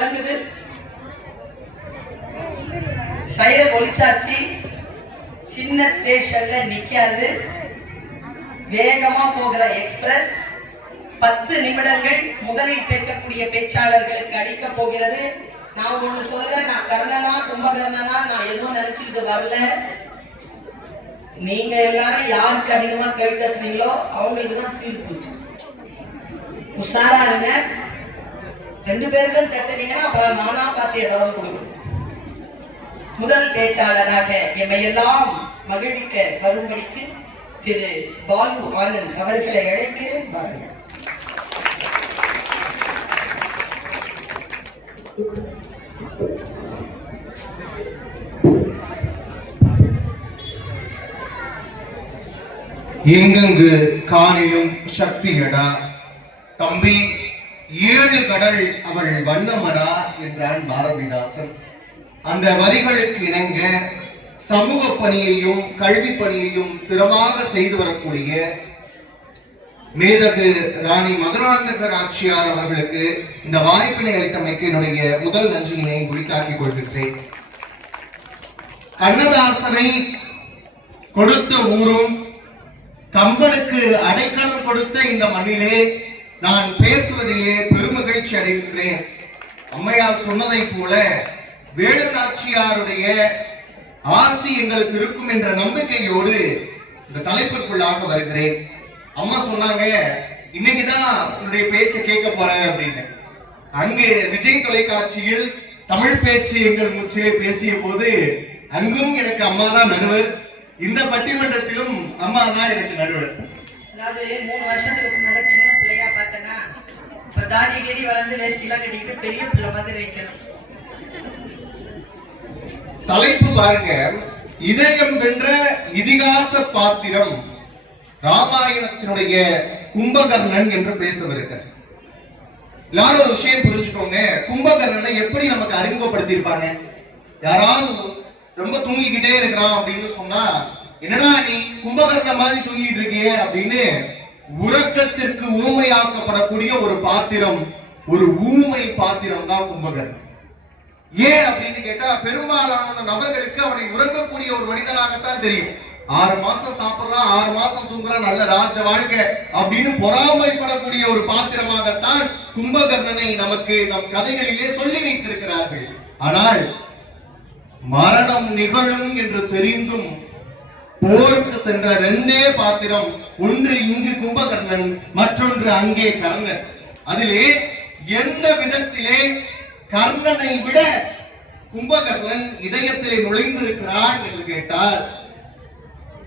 தொடங்குது. சைரன் ஒலிச்சாச்சு. சின்ன ஸ்டேஷன்ல நிக்காது. வேகமா போகிற எக்ஸ்பிரஸ் 10 நிமிடங்கள் முதலில் பேசக்கூடிய பேச்சாளர்களுக்கு அளிக்க போகிறது. நான் ஒண்ணு சொல்றேன், நான் கர்ணனா கும்பகர்ணனா நான் எதுவும் நினைச்சுக்கிட்டு வரல. நீங்க எல்லாரும் யாருக்கு அதிகமா கை தட்டுறீங்களோ அவங்களுக்கு தான் தீர்ப்பு. உஷாரா இருங்க. 2 பேருக்கும் தட்டுனீங்கன்னா அப்புறம் நானா பார்த்து ஏதாவது கொடுக்கணும். முதல் பேச்சாளராக எம்மையெல்லாம் மகிழ்விக்க வரும்படிக்கு திரு பாலு ஆனந்த் அவர்களை அழைக்கிறேன். பாருங்கள். எங்கெங்கு காணிலும் சக்தியடா தம்பி, 7 கடல் அவள் வண்ணமடா என்றான் பாரதிதாசன். அந்த வரிகளுக்கு இணங்க சமூக பணியையும் கல்வி பணியையும் திறமாக செய்து வரக்கூடிய மேதகு ராணி மதுராந்தகர் ஆட்சியார் அவர்களுக்கு இந்த வாய்ப்பினை அளித்தமைக்கு என்னுடைய முதல் நன்றியினை குறித்தாக்கிக் கொள்கின்றேன். கண்ணதாசனை கொடுத்த ஊரும் கம்பனுக்கு அடைக்கலம் கொடுத்த இந்த மண்ணிலே நான் பேசுவதிலே பெருமகிழ்ச்சி அடைகின்றேன். அம்மையார் சொன்னதை போல வேலு நாச்சியாருடைய ஆசி எங்களுக்கு இருக்கும் என்ற நம்பிக்கையோடு இந்த தலைப்பிற்குள்ளாக வருகிறேன். அம்மா சொன்னாங்க, இன்னைக்குதான் என்னுடைய பேச்சை கேட்க போறேன் அப்படின்னு. அங்கு விஜய் தொலைக்காட்சியில் தமிழ் பேச்சு எங்கள் முற்றிலே பேசிய போது அங்கும் எனக்கு அம்மா தான் நடுவர், இந்த பட்டிமன்றத்திலும் அம்மா தான் எனக்கு நடுவர். அதாவது 3 வருஷத்துக்கு முன்னாடி சின்ன பிள்ளையா பார்த்தனா, இப்ப தாடி கடி வளர்ந்து வேஷ்டிலாம் கட்டிட்டு பெரிய பிள்ளை மாதிரி வைக்கணும். தலைப்பு பாருங்க, இதயம் வென்ற இதிகாச பாத்திரம் ராமாயணத்தினுடைய கும்பகர்ணன் என்று பேசவிருக்கிறார். எல்லாரும் ஒரு விஷயம் புரிஞ்சுக்கோங்க, கும்பகர்ணனை எப்படி நமக்கு அறிமுகப்படுத்தி இருப்பாங்க? யாராவது ரொம்ப தூங்கிக்கிட்டே இருக்கிறான் அப்படின்னு சொன்னா, என்னடா நீ கும்பகர்ண மாதிரி தூங்கிட்டு இருக்கியே அப்படின்னு உறக்கத்திற்கு ஊமையாக்கப்படக்கூடிய ஒரு பாத்திரம், ஒரு ஊமை பாத்திரம் தான் கும்பகர்ணன். ஏன் அப்படின்னு கேட்டா, பெரும்பாலான நபர்களுக்கு அவனை உறங்கக்கூடிய ஒரு மனிதனாகத்தான் தெரியும். 6 மாசம் சாப்பிடுறான், 6 மாசம் தூங்குறான், நல்ல ராஜ வாழ்க்கை அப்படின்னு பொறாமைப்படக்கூடிய ஒரு பாத்திரமாகத்தான் கும்பகர்ணனை நமக்கு நம் கதைகளிலே சொல்லி வைத்திருக்கிறார்கள். ஆனால் மரணம் நிகழும் என்று தெரிந்தும் போருக்கு சென்ற 2 பாத்திரம், ஒன்று இங்கு கும்பகர்ணன், மற்றொன்று அங்கே கர்ணன். அதிலே எந்த விதத்திலே கர்ணனை விட கும்பகர்ணன் இதயத்திலே நுழைந்திருக்கிறான் என்று கேட்டால்,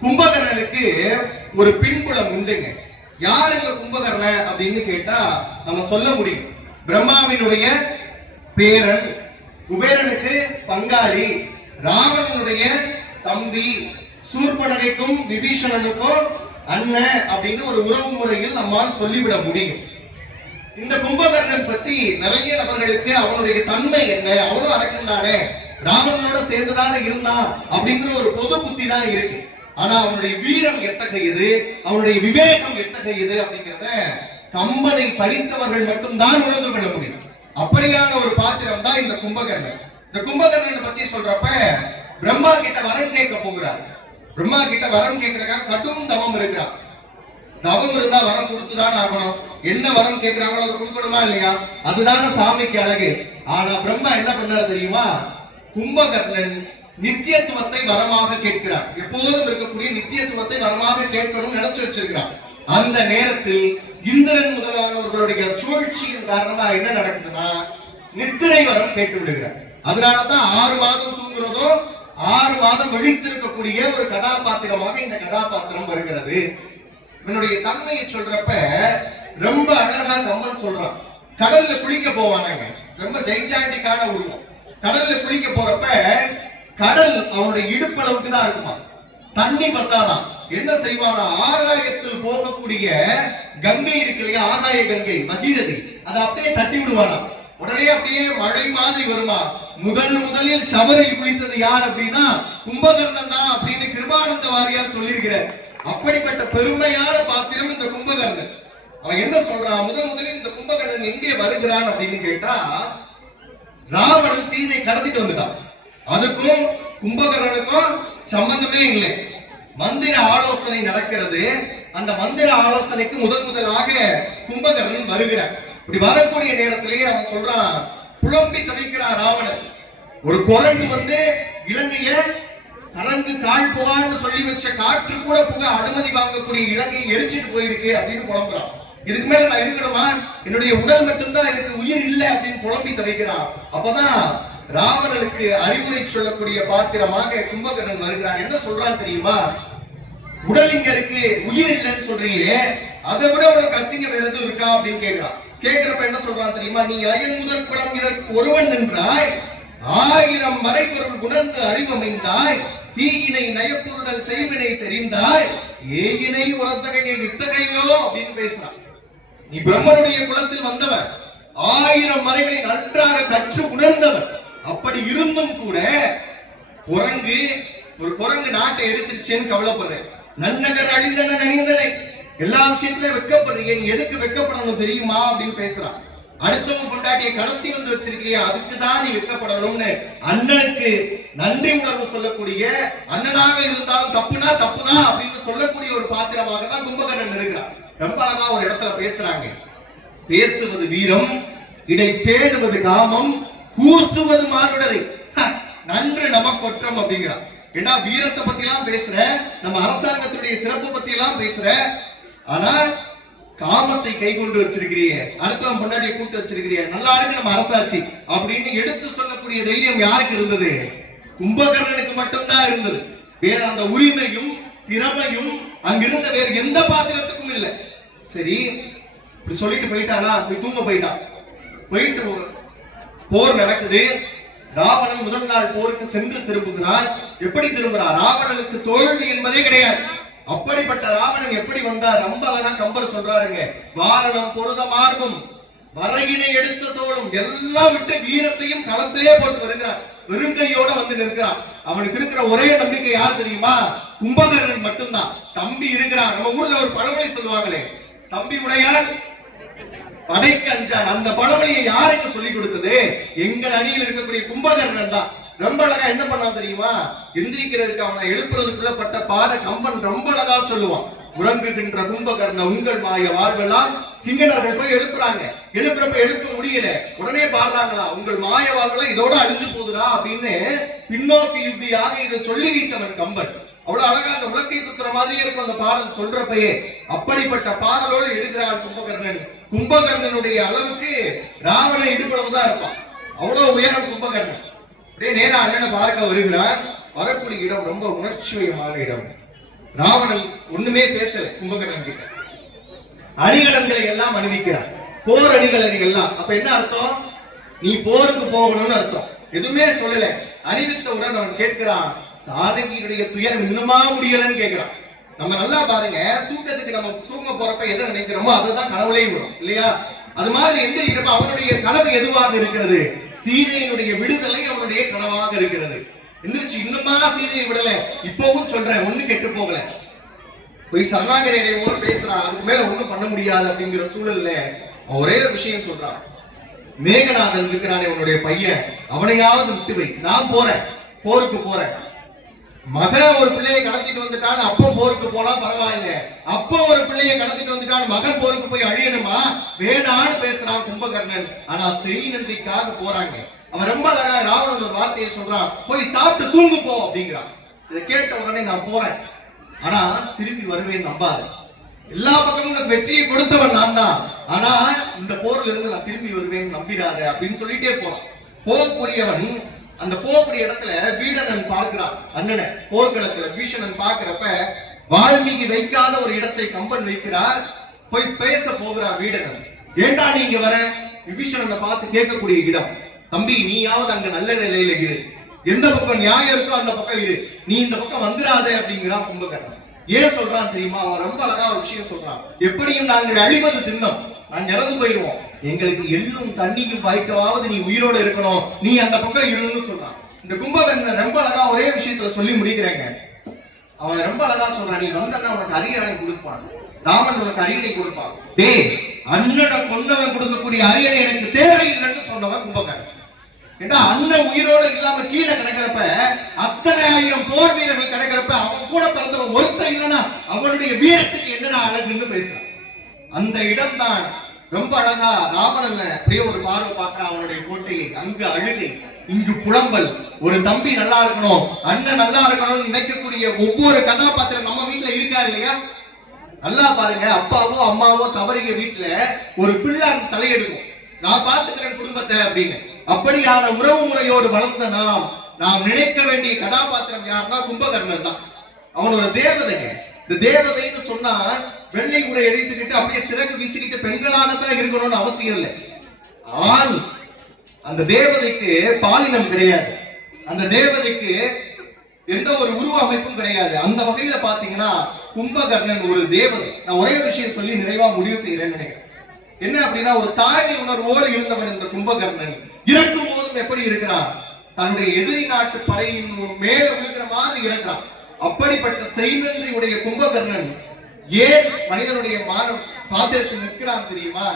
கும்பகர்ணனுக்கு ஒரு பின்புலம் உண்டுங்க. யாருங்க கும்பகர்ணன் அப்படின்னு கேட்டா நம்ம சொல்ல முடியும். பிரம்மாவினுடைய பேரன், குபேரனுக்கு பங்காளி, ராவணனுடைய தம்பி, சூர்பனகைக்கும் விபீஷணனுக்கும் அண்ணன் அப்படின்னு ஒரு உறவு முறையில் நம்மால் சொல்லிவிட முடியும். இந்த கும்பகர்ணன் பத்தி நிறைய நபர்களுக்கு அவனுடைய தன்மை என்ன, அவனும் அரக்கன்தானே, ராவணனோட சேர்ந்துதானே இருந்தான் அப்படிங்கிற ஒரு பொது புத்தி தான் இருக்கு. ஆனா அவனுடைய வீரம் எத்தகையது, அவனுடைய விவேகம் எத்தகையது அப்படிங்கிறத கம்பனை படித்தவர்கள் மட்டும்தான் உணர்ந்து கொள்ள முடியும். அப்படியான ஒரு பாத்திரம் தான் இந்த கும்பகர்ணன். இந்த கும்பகர்ணனை பத்தி சொல்றப்ப பிரம்மா கிட்ட வரம் கேட்க போகிறார். பிரம்மா கிட்ட வரம் கேட்கறதுக்காக கடும் தவம் இருக்கிறார். தவம் இருந்தா வரம் கொடுத்துதான் ஆகணும். என்ன வரம் கேட்கிறாங்களோ அதை கொடுக்கணுமா இல்லையா? அதுதான சாமிக்கு அழகு. ஆனா பிரம்மா என்ன பண்ணாரு தெரியுமா? கும்பகர்ணன் நித்தியத்துவத்தை வரமாக கேட்கிறார். எப்போதும் இருக்கக்கூடிய நித்தியத்துவத்தை வரமாக கேட்கணும்னு நினைச்சு வச்சிருக்கிறார். அந்த நேரத்தில் இந்திரன் முதலானவர்களுடைய சூழ்ச்சியின் காரணமா என்ன நடக்குதுன்னா, நித்திரை வரம் கேட்டு விடுகிறார். அதனாலதான் 6 மாதம் தூங்குறதும் 6 மாதம் விழித்திருக்கக்கூடிய ஒரு கதாபாத்திரமாக இந்த கதாபாத்திரம் வருகிறது. என்னுடைய தன்மையை சொல்றப்ப ரொம்ப அழகா கம்மன் சொல்றான். கடல்ல குளிக்க போவானாங்க, ரொம்ப ஜெய்சாண்டிக்கான உருவம். கடல்ல குளிக்க போறப்ப கடல் அவனுடைய இடுப்பளவுக்கு தான் இருக்குமா, தண்ணி பத்தாதான். என்ன செய்வானா, ஆகாயத்தில் போகக்கூடிய கங்கை இருக்கு இல்லையா, ஆகாய கங்கை பகீரதி, அதை அப்படியே தட்டி விடுவானா. உடனே அப்படியே மழை மாதிரி வருமா. முதலில் சபரி குளித்தது யார் அப்படின்னா கும்பகர்ணன் தான் அப்படின்னு கிருபானந்த வாரியார் சொல்லியிருக்கிறார். அப்படிப்பட்ட பெருமையான பாத்திரம் இந்த கும்பகர்ணன். அவன் என்ன சொல்றான், முதலில் இந்த கும்பகர்ணன் எங்கே வருகிறான் அப்படின்னு கேட்டா, ராவணன் சீதையை கடத்திட்டு வந்துட்டான். அதுக்கும் கும்பகர்ணனுக்கும் சம்பந்தமே இல்லை. மந்திர ஆலோசனை நடக்கிறது. அந்த மந்திர ஆலோசனைக்கு முதலாக கும்பகர்ணன் வருகிறார். இப்படி வரக்கூடிய நேரத்திலேயே அவன் சொல்றான், புலம்பி தவிக்கிறான் ராவணன். ஒரு குரங்கு வந்து இலங்கைய கலங்கு கால் புகான்னு சொல்லி வச்ச காற்று கூட புக அனுமதி வாங்கக்கூடிய இலங்கையை எரிச்சிட்டு போயிருக்கு அப்படின்னு புலம்புறான். இதுக்கு மேல நான் இருக்கணுமா? என்னுடைய உடல் மட்டும்தான் எனக்கு உயிர் இல்லை அப்படின்னு புலம்பி தவிக்கிறான். அப்பதான் ராவணனுக்கு அறிவுரை சொல்லக்கூடிய பாத்திரமாக கும்பகர்ணன் வருகிறான். என்ன சொல்றான் தெரியுமா? உடல் இங்க இருக்கு, உயிர் இல்லைன்னு சொல்றீங்க, அதை விட உனக்கு அசிங்கம் வேற எதுவும் இருக்கா அப்படின்னு கேட்கிறான். கேட்கிறப்ப என்ன சொல்றான் தெரியுமா? நீ அயன் முதல் குலம் இதற்கு ஒருவன் நின்றாய், 1000 மறைபொருள் உணர்ந்து அறிவமைந்தாய், தீயினை நயப்புறுதல் செய்வினை தெரிந்தாய், ஏயினை உரத்தகையை இத்தகையோ அப்படின்னு பேசுறான். நீ பிரம்மனுடைய குலத்தில் வந்தவன், 1000 மறைகளை நன்றாக கற்று உணர்ந்தவன். அப்படி இருந்தும் கூட ஒரு குரங்கு நாட்டை எரிச்சிருச்சேன்னு கவலைப்படுறேன். நன்னகர் அழிந்தன அணிந்தனை, எல்லா விஷயத்திலும் வெட்கப்படுறீங்க, நீ எதுக்கு வெட்கப்படணும் தெரியுமா அப்படின்னு பேசுறான். அடுத்தவங்க பொண்டாட்டியை கடத்தி வந்து வச்சிருக்கிறியா, அதுக்கு தான் நீ வெட்கப்படணும்னு அண்ணனுக்கு நன்றி உணர்வு சொல்லக்கூடிய, அண்ணனாக இருந்தாலும் தப்புனா தப்புதான் அப்படின்னு சொல்லக்கூடிய ஒரு பாத்திரமாக தான் கும்பகர்ணன் இருக்கிறான். ரொம்ப அழகா ஒரு இடத்துல பேசுறாங்க. பேசுவது வீரம், இடை பேணுவது காமம், கூசுவது மானுடரை, நன்று நமக்கொற்றம் அப்படிங்கிறான். ஏன்னா வீரத்தை பத்தி எல்லாம் பேசுற, நம்ம அரசாங்கத்துடைய சிறப்பு பத்தி எல்லாம் பேசுற, ஆனா காமத்தை கை கொண்டு வச்சிருக்கிறீங்க, அடுத்தவன் பொண்டாட்டியை கூட்டு வச்சிருக்கிறீங்க, நல்லா இருக்கு நம்ம அரசாட்சி அப்படின்னு எடுத்து சொல்லக்கூடிய தைரியம் யாருக்கு இருந்தது? கும்பகர்ணனுக்கு மட்டும்தான் இருந்தது. வேற அந்த உரிமையும் திறமையும் அங்கிருந்த வேற எந்த பாத்திரத்துக்கும் இல்லை. சரி, இப்படி சொல்லிட்டு போயிட்டானா, போய் தூங்க போயிட்டான். போயிட்டு போர் நடக்குது. ராவணன் முதல் நாள் போருக்கு சென்று திரும்புகிறான். எப்படி திரும்புறான்? ராவணனுக்கு தோல்வி என்பதே கிடையாது. அப்படிப்பட்ட ராவணன் எப்படி வந்தார்? ரொம்ப அழகா கம்பர் சொல்றாருங்க. வாரணம் பொருத மார்பும் வரையினை எடுத்து தோளும் எல்லாம் விட்டு வீரத்தையும் களத்தையே போட்டு வருகிறான். வெறுங்கையோட வந்து நிற்கிறான். அவனுக்கு இருக்கிற ஒரே நம்பிக்கை யார் தெரியுமா? கும்பகர்ணன் மட்டும்தான். தம்பி இருக்கிறான். நம்ம ஊர்ல ஒரு பழமொழி சொல்லுவாங்களே, தம்பி உடையான் படைக்கு அஞ்சான். அந்த பழமொழியை யாருக்கு சொல்லிக் கொடுத்தது? எங்கள் அணியில் இருக்கக்கூடிய கும்பகர்ணன் தான். ரொம்ப அழகா என்ன பண்ணா தெரியுமா? எந்திரிக்கிறதுக்கு அவனை எழுப்புறதுக்குள்ள பட்ட பாட கம்பன் ரொம்ப அழகா சொல்லுவான். உறங்குகின்ற கும்பகர்ண உங்கள் மாய வாழ்வெல்லாம் கிங்கணர்கள் போய் எழுப்புறாங்க. எழுப்புறப்ப எழுப்ப முடியல, உடனே பாடுறாங்களா, உங்கள் மாய வாழ்வெல்லாம் இதோட அழிஞ்சு போகுதுடா அப்படின்னு பின்னோக்கி யுத்தியாக இதை சொல்லி வைத்தவன் கம்பன். அவ்வளவு அழகா அந்த உலக்கை குத்துற மாதிரியே இருக்கும் அந்த பாடல் சொல்றப்பயே. அப்படிப்பட்ட பாடலோடு எழுதுகிறான் கும்பகர்ணன். கும்பகர்ணனுடைய அளவுக்கு ராவணன் இடுபளவுதான் இருப்பான். அவ்வளவு உயரம் கும்பகர்ணன். அப்படியே நேரா அண்ணனை பார்க்க வருகிறான். வரக்கூடிய இடம் ரொம்ப உணர்ச்சியமான இடம். ராவணன் ஒண்ணுமே பேசல கும்பகர்ணன் கிட்ட. அணிகலன்களை எல்லாம் அணிவிக்கிறான். போர் அணிகலன்கள் எல்லாம். அப்ப என்ன அர்த்தம்? நீ போருக்கு போகணும்னு அர்த்தம். எதுவுமே சொல்லல. அணிவித்தவுடன் அவன் கேட்கிறான், சாதகியுடைய துயரம் இன்னுமா முடியலன்னு கேட்கிறான். நம்ம நல்லா பாருங்க, தூக்கத்துக்கு நம்ம தூங்க போறப்ப எதை நினைக்கிறோமோ அதுதான் கனவுலையும் வரும் இல்லையா? அது மாதிரி எந்திரிக்கிறப்ப அவனுடைய கனவு எதுவாக இருக்கிறது? சீதையினுடைய விடுதலை அவனுடைய கனவாக இருக்கிறது. எந்திரிச்சு இன்னுமா சீதையை விடல, இப்பவும் சொல்றேன், ஒண்ணு கெட்டு போகல, போய் சரணாகதி பேசுறான், அதுக்கு மேல ஒண்ணும் பண்ண முடியாது அப்படிங்கிற சூழல்ல ஒரே ஒரு விஷயம் சொல்றான். மேகநாதன் இருக்கிறானே உன்னுடைய பையன், அவனையாவது விட்டு வை, நான் போறேன், போருக்கு போறேன். மகன் ஒரு பிள்ளையை கடத்திட்டு வந்துட்டான், அப்ப போருக்கு போனா பரவாயில்ல, அப்ப ஒரு பிள்ளையை கடத்திட்டு வந்துட்டான், மகன் போருக்கு போய் அழியணுமா? வேணான்னு பேசுறான் கும்பகர்ணன். ஆனா செய் நன்றிக்காக போறாங்க. அவன் ரொம்ப அழகா ராவணன் ஒரு வார்த்தையை சொல்றான், போய் சாப்பிட்டு தூங்கு போ அப்படிங்கிறான். இதை கேட்ட உடனே நான் போறேன், ஆனா திரும்பி வருவேன் நம்பாது. எல்லா பக்கமும் வெற்றியை கொடுத்தவன் நான் தான், ஆனா இந்த போர்ல இருந்து நான் திரும்பி வருவேன் நம்பிராத அப்படின்னு சொல்லிட்டே போறான். போகக்கூடியவன் அந்த போகக்கூடிய இடத்துல வீடனன் பார்க்கிறான். அண்ணனை போர்க்களத்துல பீஷணன் பார்க்கிறப்ப வால்மீகி வைக்காத ஒரு இடத்தை கம்பன் வைக்கிறார். போய் பேச போகிறார் வீடனன். ஏண்டா நீங்க வர? விபீஷணனை பார்த்து கேட்கக்கூடிய இடம். தம்பி, நீயாவது அங்க நல்ல நிலையில இரு, எந்த பக்கம் நியாயம் இருக்கோ அந்த பக்கம் இரு, நீ இந்த பக்கம் வந்துடாத அப்படிங்கிறான் கும்பகர்ணன். ஏன் சொல்றான் தெரியுமா? அவன் ரொம்ப அழகா ஒரு விஷயம் சொல்றான். எப்படியும் நாங்கள் அழிவது தின்னம், நாங்க இறந்து போயிருவோம், எங்களுக்கு எள்ளும் தண்ணியும் வாய்க்கவாவது நீ உயிரோட இருக்கணும், நீ அந்த பக்கம் இருன்னு சொல்றான். இந்த கும்பகர்ணன் ரொம்ப அழகா ஒரே விஷயத்துல சொல்லி முடிக்கிறாங்க. அவன் ரொம்ப அழகா சொல்றான், நீ வந்தன்னா உனக்கு அரியணை கொடுப்பான், ராமன் உனக்கு அரியணை கொடுப்பான். டேய், அண்ணனை கொண்டவன் கொடுக்கக்கூடிய அரியணை எனக்கு தேவையில்லைன்னு சொன்னவன் கும்பகர்ணன். ஏன்னா அண்ணன் உயிரோடு இல்லாம கீழே கிடக்கிறப்ப அத்தனை ஆயிரம் போர் வீரர்கள் கிடக்கிறப்ப அவன் கூட பிறந்தவன் ஒருத்தன் இல்லைன்னா அவனுடைய வீரத்துக்கு என்னடா அழகுன்னு பேசுறான். அந்த இடம் தான் ரொம்ப அழகா ராவணன் அப்படியே ஒரு பார்வை பார்க்கிறான் அவனுடைய கோட்டையை. அங்கு அழுகை, இங்கு புலம்பல். ஒரு தம்பி நல்லா இருக்கணும், அண்ணன் நல்லா இருக்கணும்னு நினைக்கக்கூடிய ஒவ்வொரு கதாபாத்திரம் நம்ம வீட்டுல இருக்கா இல்லையா? நல்லா பாருங்க, அப்பாவோ அம்மாவோ தவறிய வீட்டுல ஒரு பிள்ளை தலையெடுக்கும், நான் பாத்துக்கிறேன் குடும்பத்தை அப்படின்னு. அப்படியான உறவு முறையோடு வளர்ந்த நாம் நினைக்க வேண்டிய கதாபாத்திரம் யாருன்னா கும்பகர்ணன் தான். அவன் ஒரு தேவதைங்க. இந்த தேவதைன்னு சொன்னா வெள்ளை உரை எடுத்துக்கிட்டு அப்படியே சிறகு வீசிக்கிட்டு பெண்களாகத்தான் இருக்கணும்னு அவசியம் இல்லை. ஆண் அந்த தேவதைக்கு பாலினம் கிடையாது, அந்த தேவதைக்கு எந்த ஒரு உருவ அமைப்பும் கிடையாது. அந்த வகையில பாத்தீங்கன்னா கும்பகர்ணன் ஒரு தேவதை. நான் ஒரே விஷயம் சொல்லி நிறைவா முடிவு செய்யறேன்னு நினைக்கிறேன். என்ன அப்படின்னா, ஒரு தாய்மை உணர்வோடு இருந்தவன் இந்த கும்பகர்ணன் இறக்கும் போதும் எப்படி இருக்கிறான், தன்னுடைய எதிரி நாட்டு படையின் மேல விழுகிற மாதிரி இருக்கிறான். அப்படிப்பட்ட செய்நன்றி உடைய கும்பகர்ணன் ஏன் மனிதனுடைய பாத்திரத்தில் நிற்கிறான் தெரியுமா?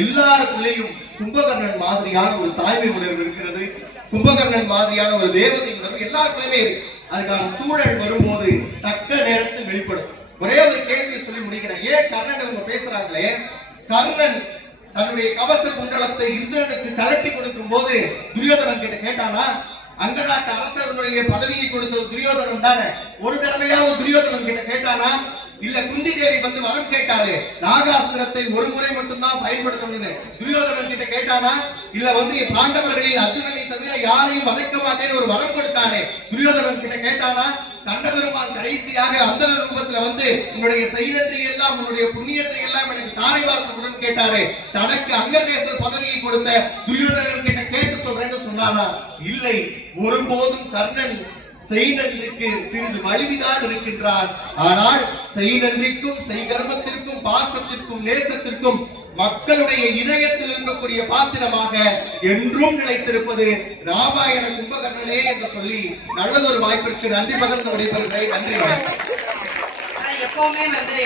எல்லாருக்குள்ளேயும் கும்பகர்ணன் மாதிரியான ஒரு தாய்மை உணர்வு இருக்கிறது, கும்பகர்ணன் மாதிரியான ஒரு தேவதை உணர்வு எல்லாருக்குள்ளேயுமே இருக்கு. அதுக்கான சூழல் வரும்போது தக்க நேரத்தில் வெளிப்படும். ஒரே ஒரு கேள்வியை சொல்லி முடிக்கிறேன். ஏன் கர்ணன் இவங்க பேசுறாங்களே, கர்ணன் தன்னுடைய கவச குண்டலத்தை இந்திரனுக்கு கலட்டி கொடுக்கும் போது துரியோதனன் கிட்ட கேட்டானா? அங்க நாட்டு அரசர்களுடைய பதவியை கொடுத்த துரியோதனன் தானே. ஒரு தடவையாவது துரியோதனன் கிட்ட கேட்டானா? இல்ல குந்தி தேவி வந்து வரம் கேட்டாலே நாகாஸ்திரத்தை ஒரு முறை மட்டும்தான் பயன்படுத்தணும்னு துரியோதனன் கிட்ட கேட்டானா? இல்ல வந்து பாண்டவர்களில் அர்ஜுனனை தவிர யாரையும் வதைக்க மாட்டேன்னு ஒரு வரம் கொடுத்தானே துரியோதனன் கிட்ட கேட்டானா? கண்டபெருமான் கடைசியாக அந்த ரூபத்துல வந்து உன்னுடைய செய்நன்றி எல்லாம் உன்னுடைய புண்ணியத்தை எல்லாம் எனக்கு தாரை வார்த்தையுடன் கேட்டாரே, தனக்கு அங்கதேச பதவியை கொடுத்த துரியோதனன் கிட்ட கேட்டு சொல்றேன்னு சொன்னானா? இல்லை, ஒருபோதும் கர்ணன் செய்நன்றிக்கு சிறிது வலிமைதான் இருக்கின்றார். ஆனால் செய்நன்றிக்கும் செய்கர்மத்திற்கும் பாசத்திற்கும் நேசத்திற்கும் மக்களுடைய இதயத்தில் இருக்கக்கூடிய பாத்திரமாக என்றும் நிலைத்திருப்பது ராமாயண கும்பகர்ணனே என்று சொல்லி நல்லதொரு வாய்ப்பிற்கு நன்றி பகிர்ந்து விடைபெறுகிறேன். நன்றி. எப்பவுமே வந்து